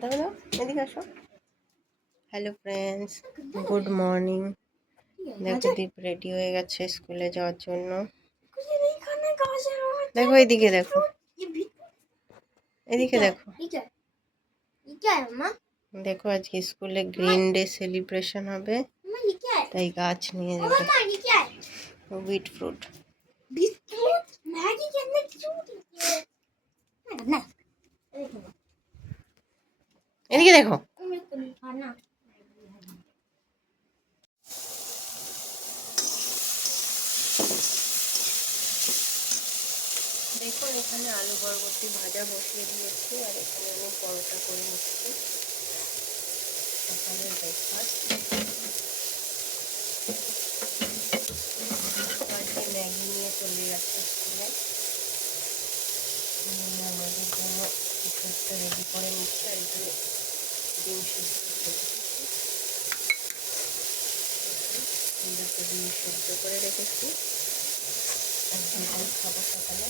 দাও দাও এদিকে আসো। হ্যালো ফ্রেন্ডস গুড মর্নিং দেখো দীপ রেডি হয়ে গেছে স্কুলে যাওয়ার জন্য। দেখো এদিকে দেখো। এদিকে দেখো। দেখো আজকে স্কুলে গ্রিন ডে সেলিব্রেশন হবে। তাই গাছ নিয়ে যাবে। উইট ফ্রুট এদিকে দেখো। দেখুন এখানে আলু বরবটি ভাজা বসিয়ে দিয়েছি, আর এখানে আমি পরোটা করে নিচ্ছি। সকালের ব্রেকফাস্ট আজকে ম্যাগি নিয়ে চলে যাচ্ছে স্কুলে উম, আমাদের জন্য কিছু একটা রেডি করে নিচ্ছি আর এখানে ডিম সিদ্ধ ডিম সিদ্ধ করে রেখেছি। আর দুজন খাব সকালে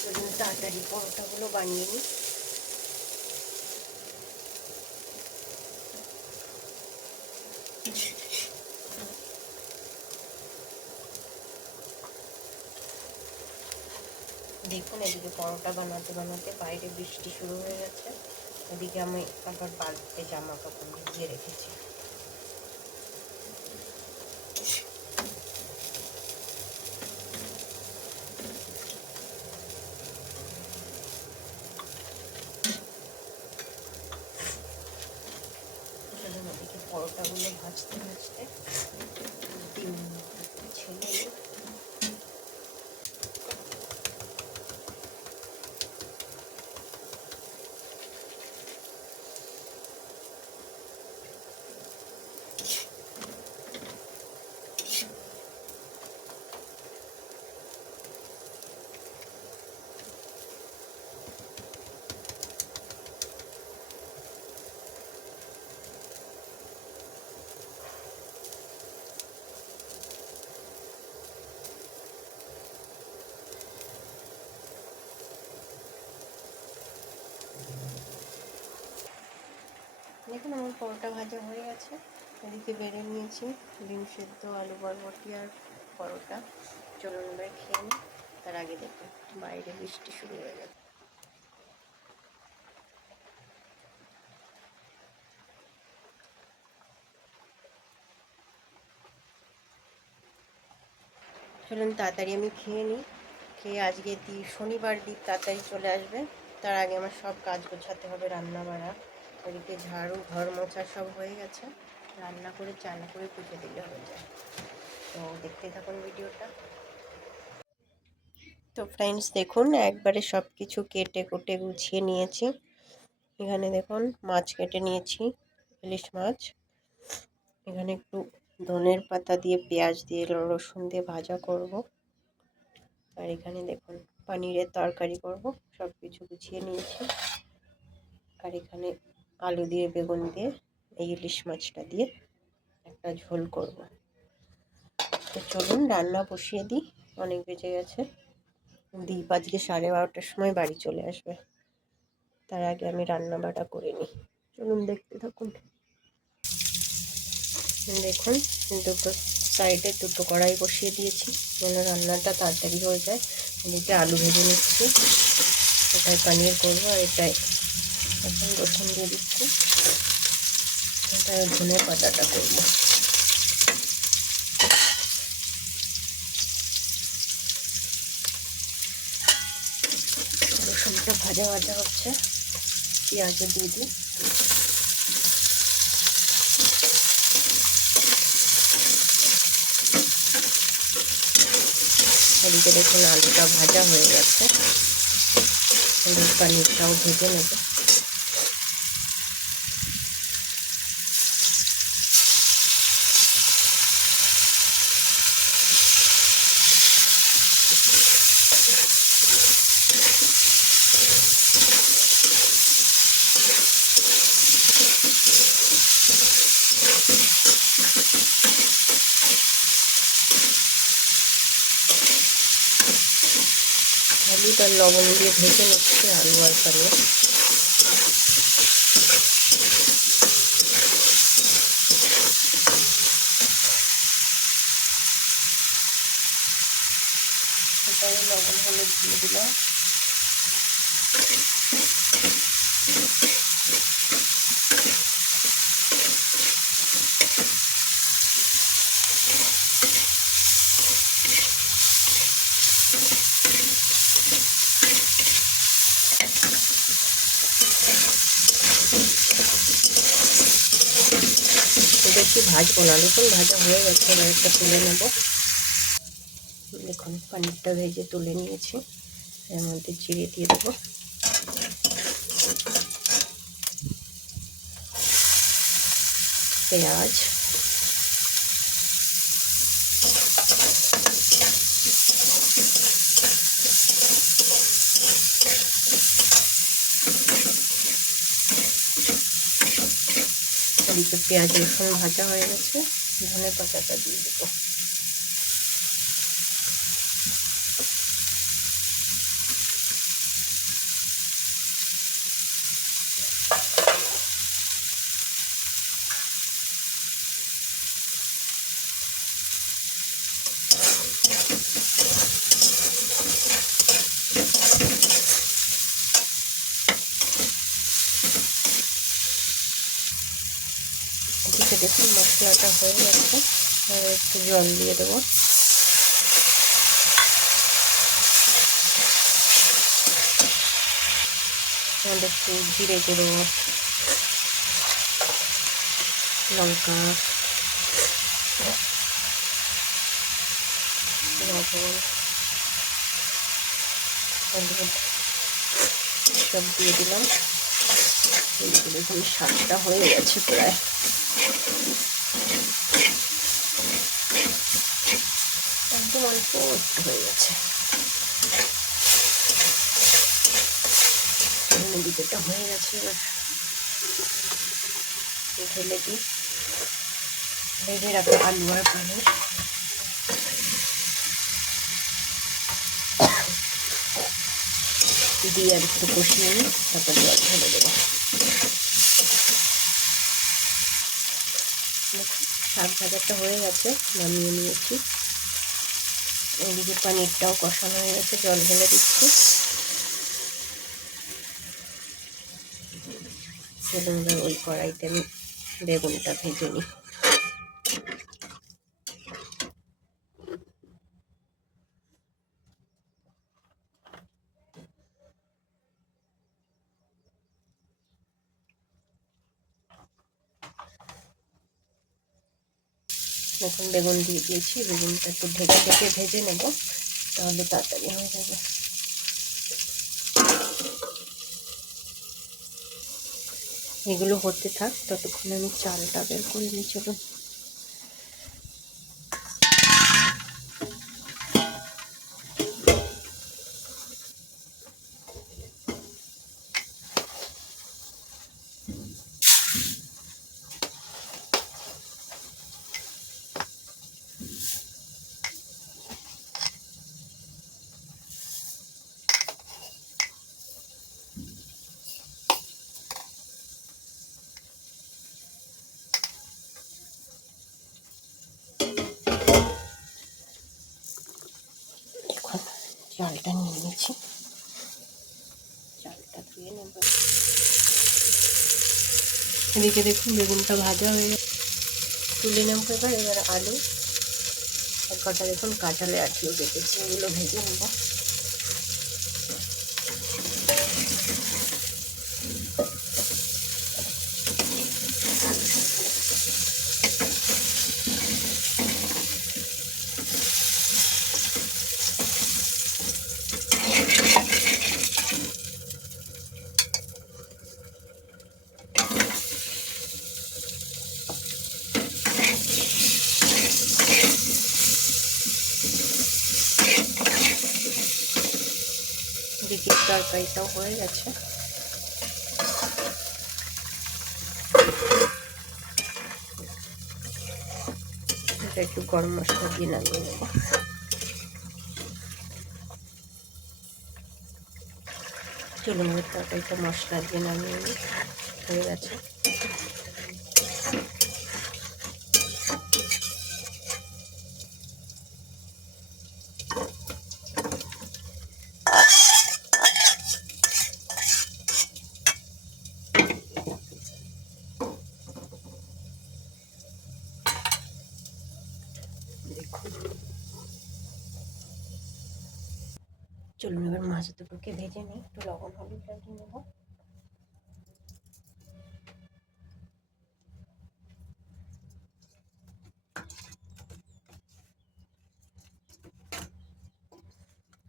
চলুন তাড়াতাড়ি পরোটাগুলো বানিয়ে নিই। দেখুন এদিকে পরোটা বানাতে বানাতে বাইরে বৃষ্টি শুরু হয়ে গেছে ওদিকে আমি আবার বালতিতে জামা কাপড় ভিজিয়ে রেখেছি। ওদিকে পরোটাগুলো ভাজতে ভাজতে ডিম ছেলে দেখুন, আমার পরোটা ভাজা হয়ে গেছে। এদিকে বেড়ে নিয়েছি ডিম সেদ্ধ, আলু বরবটি আর পরোটা। চলুন এবার খেয়ে নিই। তার আগে দেখুন, বাইরে বৃষ্টি শুরু হয়ে গেছে। চলুন তাড়াতাড়ি আমি খেয়ে নিই। খেয়ে আজকে দি শনিবার দিক তাড়াতাড়ি চলে আসবে। তার আগে আমার সব কাজ গোছাতে হবে রান্না বাড়া ওদিকে ঝাড়ু ঘর মোছা সব হয়ে গেছে। রান্না করে, চান করে পুজো দিলে হয়ে যায়। তো দেখতে থাকুন ভিডিওটা। তো ফ্রেন্ডস দেখুন, একবারে সব কিছু কেটে কুটে গুছিয়ে নিয়েছি। এখানে দেখুন, মাছ কেটে নিয়েছি, ইলিশ মাছ। এখানে একটু ধনের পাতা দিয়ে, পেঁয়াজ দিয়ে, রসুন দিয়ে ভাজা করব। আর এখানে দেখুন, পনিরের তরকারি করব। সব কিছু গুছিয়ে নিয়েছি। আর এখানে আলু দিয়ে, বেগুন দিয়ে, এই ইলিশ মাছটা দিয়ে একটা ঝোল করব। তো চলুন, রান্না বসিয়ে দিই। অনেক বেজে গেছে। দীপ আজকে সাড়ে বারোটার সময় বাড়ি চলে আসবে। তার আগে আমি রান্না বাটা করে নিই। চলুন, দেখতে থাকুন। দেখুন, দুটো সাইডে দুটো কড়াই বসিয়ে দিয়েছি। যেন রান্নাটা তাড়াতাড়ি হয়ে যায়। এদিকে আলু ভেজে নিচ্ছি, এটাই পানির করব আর এটাই। এখন রসুন দিয়ে দিচ্ছি। এটা ধনে পাতাটা করব। রসুনটা ভাজা ভাজা হচ্ছে। পেঁয়াজও দিয়ে দিই। এদিকে দেখুন আলুটা ভাজা হয়ে গেছে। পানিরটাও ভেজে নেব হলুদ আর লবণ দিয়ে ভেজে নিচ্ছি আলু আর কালো লবণ হলুদ দিয়ে দিলাম। ভাজবো না দেখুন ভাজা হয়ে গেছে, এবার তুলে নেব। দেখুন, পানিরটা ভেজে তুলে নিয়েছি। এর মধ্যে চিড়ে দিয়ে দেবো। পেঁয়াজ। এদিকে পেঁয়াজ রসুন ভাজা হয়ে গেছে। ধনে পাতাটা দিয়ে দেবো এদিকে দেখুন মশলাটা হয়ে গেছে। আর একটু জল দিয়ে দেবো। একটু জিরে গুঁড়ো, লঙ্কা সব দিয়ে দিলাম। দেখুন শাকটা হয়ে গেছে প্রায়। একদম অল্প একটু হয়ে গেছে। দিকেটা হয়ে গেছে এবার। ঢেলে দিই রাখো আলু আর দিয়ে আর একটু কষিয়ে নিই, তারপর জল ঢেলে দেবো। শাক ভাজাটা হয়ে গেছে, নামিয়ে নিয়েছি। এদিকে পানিরটাও কষানো হয়ে গেছে জল ঢেলে দিচ্ছি। ওই কড়াইতে আমি বেগুনটা ভেজে নিই। এখন বেগুন দিয়ে দিয়েছি, বেগুনটা একটু ঢেকে ঢেকে ভেজে নেব, তাহলে তাড়াতাড়ি হয়ে যাবে। এগুলো হতে থাক, ততক্ষণ আমি চালটা বের করে নিই, চলুন। চালটা নিয়ে নিচ্ছি। চালটা ধুয়ে নেব। এদিকে দেখুন বেগুনটা ভাজা হয়ে তুলে নেব এবার এবার আলু। এক কটা দেখুন কাঁঠালে আটিও দেখেছি ওগুলো ভেজে নেব। দিকে তরকারিটাও হয়ে গেছে। একটু গরম মশলা দিয়ে নামিয়ে নেব। চলুন তরকারিটা মশলা দিয়ে নামিয়ে নিই। হয়ে গেছে। চলুন এবার মাছ দুটোকে ভেজে নিই। একটু লবণ হলুদ লাগিয়ে নেব।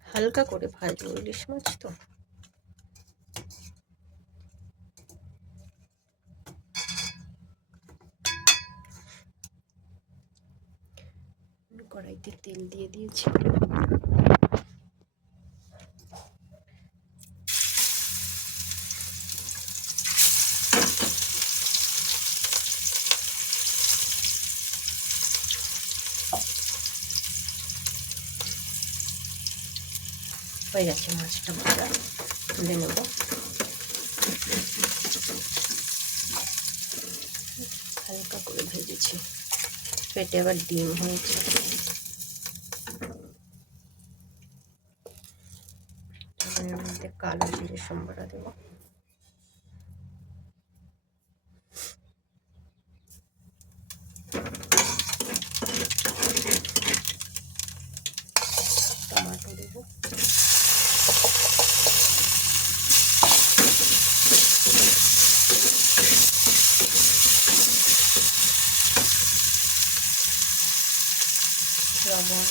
হালকা করে ভাজবো ইলিশ মাছ তো। কড়াইতে তেল দিয়ে দিয়েছি। গেছে মাছটা ভাজা। তুলে নেব। হালকা করে ভেজেছি। পেটে আবার ডিম হয়েছে। কালো জিরে সম্বরা দেব টমাটো দেব লবণ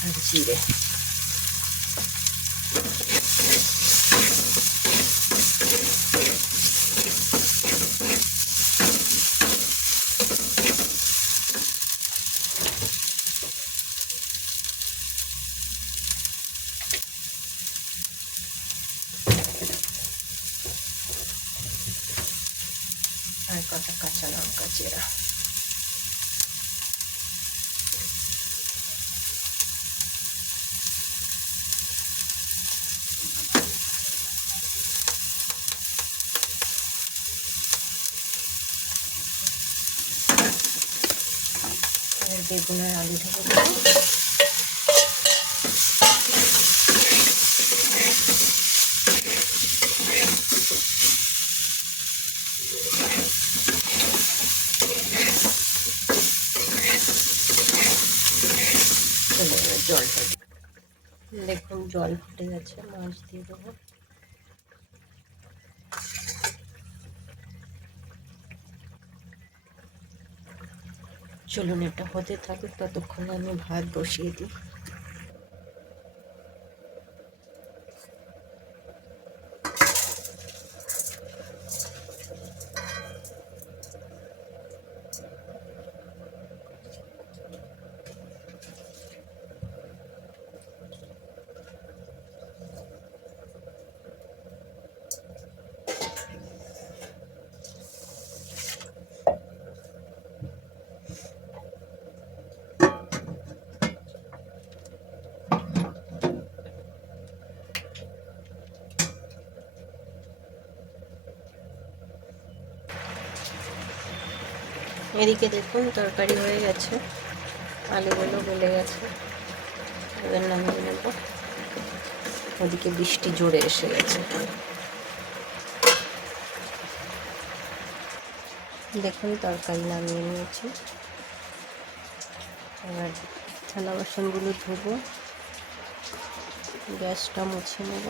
হলুদ আর জিরে আর কটা কাঁচা লঙ্কা চেরা এবার বেগুন আর আলু ঢেকে দেবো চলে এবার জলটা দিই। দেখুন জল ফুটে গেছে, মাছ দিয়ে দেবো। চলুন, এটা হতে থাকুক, ততক্ষণে আমি ভাত বসিয়ে দিই। এদিকে দেখুন, তরকারি হয়ে গেছে। আলুগুলো গলে গেছে। এবার নামিয়ে নেব। ওদিকে বৃষ্টি জোরে এসে গেছে। দেখুন, তরকারি নামিয়ে নিয়েছি। এবার থালা বাসনগুলো ধোবো। গ্যাসটা মুছে নেব।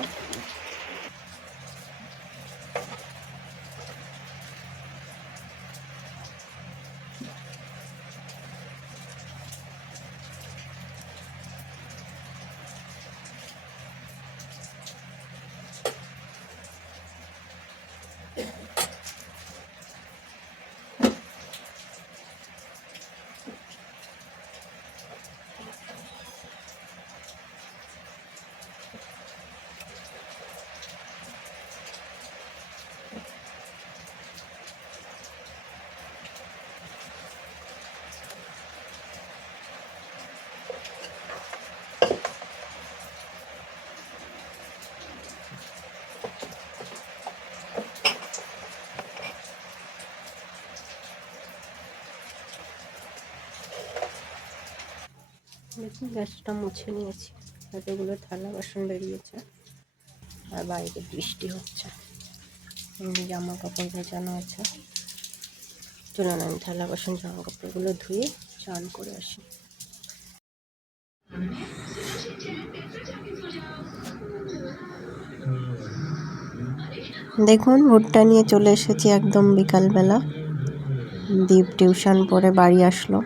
দেখুন, গ্যাসটা মুছে নিয়েছি। এতগুলো থালা বাসন বেরিয়েছে আর বাইরে বৃষ্টি হচ্ছে। জামা কাপড় ভেজানো আছে। চলুন, আমি থালা বাসন জামা কাপড়গুলো ধুয়ে চান করে আসি। দেখুন, ভুট্টা নিয়ে চলে এসেছি একদম বিকালবেলা। দীপ টিউশন পরে বাড়ি আসলো।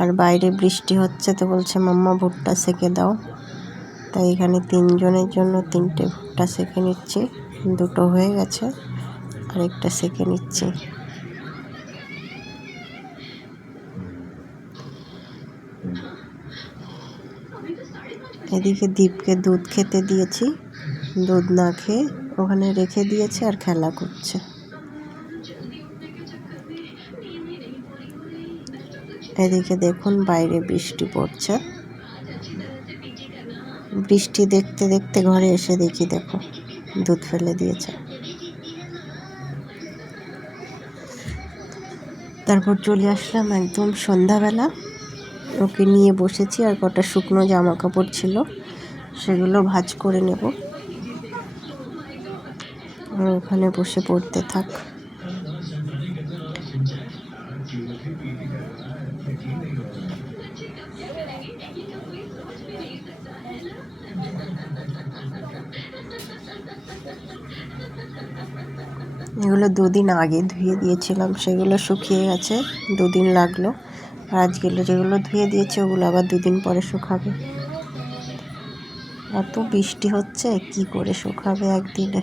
আর বাইরে বৃষ্টি হচ্ছে তো বলছে, মাম্মা, ভুট্টা সেকে দাও। তাই এখানে তিনজনের জন্য তিনটে ভুট্টা সেকে নিচ্ছি। দুটো হয়ে গেছে, আরেকটা সেকে নিচ্ছি। এদিকে দীপকে দুধ খেতে দিয়েছি। দুধ না খেয়ে ওখানে রেখে দিয়েছে আর খেলা করছে। এদিকে দেখুন, বাইরে বৃষ্টি পড়ছে। বৃষ্টি দেখতে দেখতে ঘরে এসে দেখি, দেখো, দুধ ফেলে দিয়েছে। তারপর চলে আসলাম একদম সন্ধ্যাবেলা। ওকে নিয়ে বসেছি, আর কটা শুকনো জামা কাপড় ছিল, সেগুলো ভাজ করে নেব। ওখানে বসে পড়তে থাক। এগুলো দুদিন আগে ধুয়ে দিয়েছিলাম, সেগুলো শুকিয়ে গেছে, দুদিন লাগল। আর আজগুলো যেগুলো ধুয়ে দিয়েছে, ওগুলো আবার দুদিন পরে শুকাবে। এত বৃষ্টি হচ্ছে, কি করে শুকাবে একদিনে?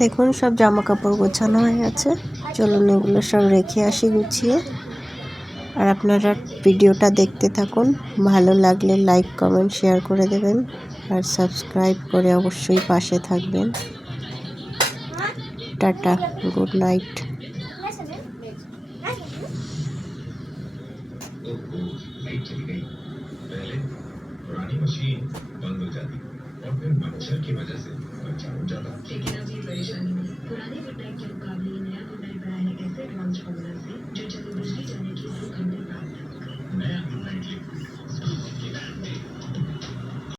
দেখুন সব জামা কাপড় গোছানো হয়ে গেছে। চলুন এগুলো সব রেখে আসি গুছিয়ে। আর আপনারা ভিডিওটা দেখতে থাকুন। ভালো লাগলে লাইক কমেন্ট শেয়ার করে দেবেন। আর সাবস্ক্রাইব করে অবশ্যই পাশে থাকবেন। Tata good night